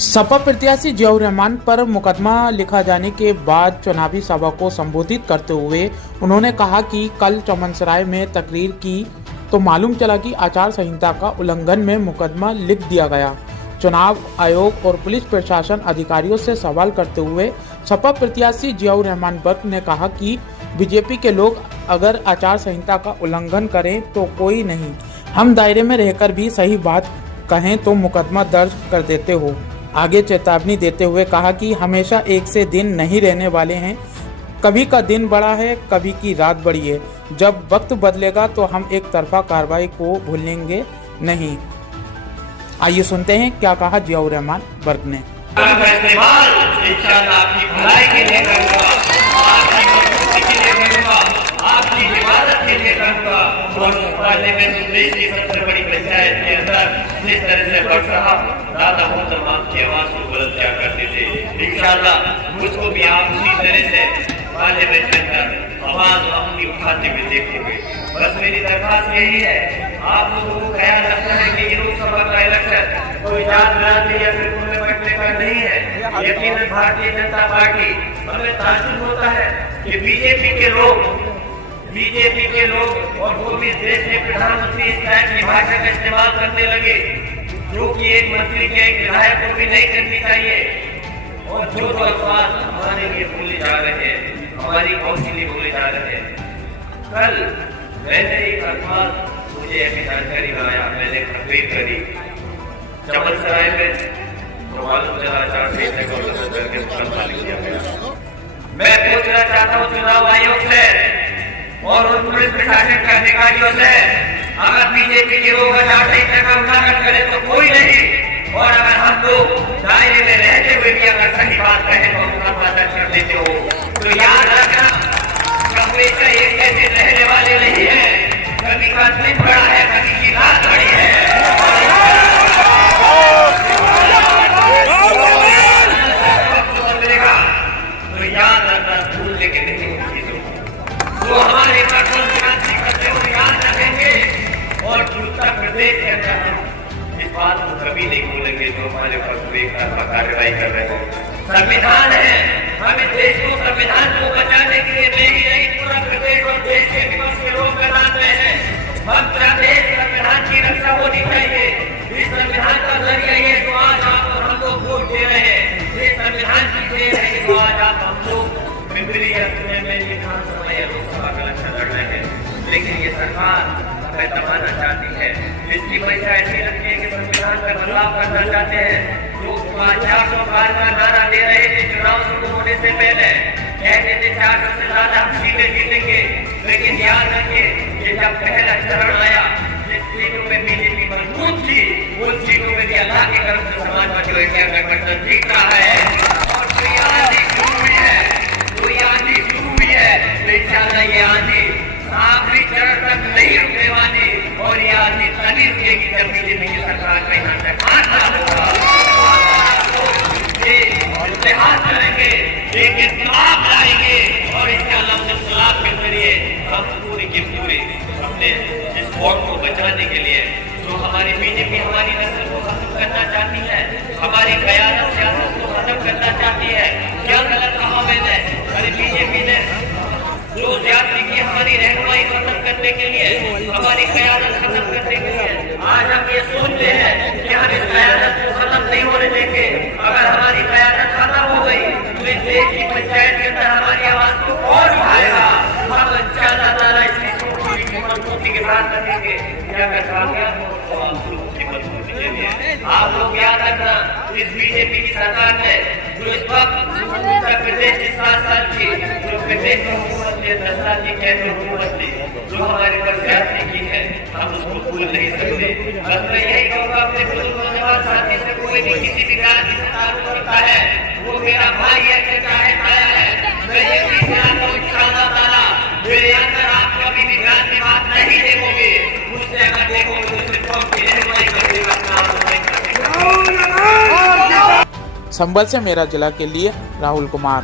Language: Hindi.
सपा प्रत्याशी जियाउर रहमान पर मुकदमा लिखा जाने के बाद चुनावी सभा को संबोधित करते हुए उन्होंने कहा कि कल चमनसराय में तकरीर की तो मालूम चला कि आचार संहिता का उल्लंघन में मुकदमा लिख दिया गया। चुनाव आयोग और पुलिस प्रशासन अधिकारियों से सवाल करते हुए सपा प्रत्याशी जियाउर रहमान बर्क ने कहा कि बीजेपी के लोग अगर आचार संहिता का उल्लंघन करें तो कोई नहीं, हम दायरे में रहकर भी सही बात कहें तो मुकदमा दर्ज कर देते हो। आगे चेतावनी देते हुए कहा कि हमेशा एक से दिन नहीं रहने वाले हैं, कभी का दिन बड़ा है, कभी की रात बड़ी है। जब वक्त बदलेगा तो हम एक तरफा कार्रवाई को भूलेंगे नहीं। आइए सुनते हैं क्या कहा जियाउर रहमान बर्क ने। जिस तरह से भट्ट साहब दादा मोहतरम की आवाज को बुलंद किया करते थे, इंशाअल्लाह मुझको भी आप उसी तरह से पार्लियामेंट में आवाज अपनी उठाते हुए देखेंगे। बस मेरी दरख्वास्त यही है, आप लोगों को ख्याल रखना है कि लोकसभा का इलेक्शन कोई जात बिरादरी या फिर में बैठने का नहीं है। यकीनन भारतीय जनता पार्टी, हमें ताज्जुब होता है कि बीजेपी के लोग और वो भी देश के प्रधानमंत्री इस टाइप की भाषा का इस्तेमाल करने लगे जो कि एक मंत्री के एक विधायक को भी नहीं करनी चाहिए। और जो अल्फाज हमारे लिए बोले जा रहे हैं, हमारी कौन के लिए बोले जा रहे हैं। कल मैंने एक अल्फाज, मुझे अभी जानकारी आया, मैंने तकरीर करी चमनसराय में, तो मालूम चला आचार संहिता का उल्लंघन करके मुकदमा लिख दिया गया। मैं पूछना चाहता हूँ चुनाव आयोग से और उन पुलिस प्रशासन के अधिकारियों से, अगर बीजेपी के लोग आचार संहिता का उल्लंघन करें तो कोई नहीं, और अगर हम लोग दायरे में रहते हुए भी अगर सही बात कहें तो मुकदमा दर्ज कर देते हो। तो याद रखना, हमेशा एक जैसे रहने वाले नहीं है, कभी का दिन बड़ा है, कभी की रात बड़ी है। तो याद रखना, भूल लेके नहीं तो हमारे क्रांति करते हुए याद रखेंगे। और उत्तर प्रदेश के अंदर हम इस बात को कभी नहीं भूलेंगे जो हमारे ऊपर एक तरफा कार्रवाई कर रहे हैं। संविधान है, हमें देश को, संविधान को बचाने के लिए नहीं पूरा प्रदेश और देश के विपक्ष के लोग मैदान में हैं। हम चाहते हैं संविधान की रक्षा होनी चाहिए। इस संविधान का जरिया ये जो आज आप और हम लोग वोट दे रहे हैं, ये संविधान की देन है जो आज आप हम लोग विधानसभा या लोकसभा का इलेक्शन लड़ रहे हैं। लेकिन ये सरकार दबाना चाहती है, इसकी वजह ऐसी लगती है कि संविधान का बदलाव करना चाहते हैं। लोग 400 पार का नारा दे रहे थे चुनाव शुरू होने से पहले, कहते थे 400 से ज्यादा हम सीटें जीतेंगे। लेकिन याद रखिए कि जब पहला चरण आया, जिस सीटों में बीजेपी मजबूत थी, उन सीटों में भी अल्लाह की तरफ से समाजवादी और इंडिया गठबंधन जीत रहा है। और कोई आंधी शुरू हुई है, इंशाअल्लाह ये आंधी आखिरी चरण तक नहीं रुकने वाली, और ये आंधी तभी रुकेगी जब बीजेपी की सरकार का यहाँ से हाथ होगा। ये इतिहास करेंगे, एक इंकलाब लाएंगे, और इसका लफ्ज़ इंकलाब के जरिए हम पूरी की पूरी अपने इस वोट को बचाने के लिए, जो हमारी बीजेपी हमारी नस्ल को खत्म करना चाहती है, हमारी क़यादत सियासत को खत्म करना चाहती है। क्या गलत कहा मैंने? अरे बीजेपी ने जो जाति की हमारी रहनुमाई खत्म करने के लिए, हमारी क़यादत खत्म करने के लिए, आज हम ये सोचते हैं कि हम इस क़यादत को खत्म नहीं होने देंगे। अगर हमारी क़यादत खत्म हो गई तो इस देश की पंचायत के अंदर हमारी आवाज को और उठाएगा। हम इंशाअल्लाह ताला इसकी सोच की मजबूती के साथ रखेंगे। क्या मैं कामयाब हूँ तो आप लोगों की मजबूती के लिए आप लोग याद रखना, इस बीजेपी की सरकार ने जो इस वक्त उत्तर प्रदेश की 7 साल की जो प्रदेश की हुकूमत ने 10 साल की कैसे हुकूमत थी, जो हमारे पर ज्यादती की है, हम उसको भूल नहीं सकते। बस मैं यही कहूँगा अपने बुजुर्ग नौजवान साथी से, कोई भी किसी भी राज्य की सरकार करता है वो मेरा भाई है, चाहे ताया है। मैं ये भी ध्यान दूँ इंशाअल्लाह ताला मेरे अंदर आप कभी भी जात की बात नहीं देखोगे, मुझसे अगर देखोगे तो सिर्फ कौम की रहनुमाई करने का काम नहीं करेंगे। संभल से मेरा जिला के लिए राहुल कुमार।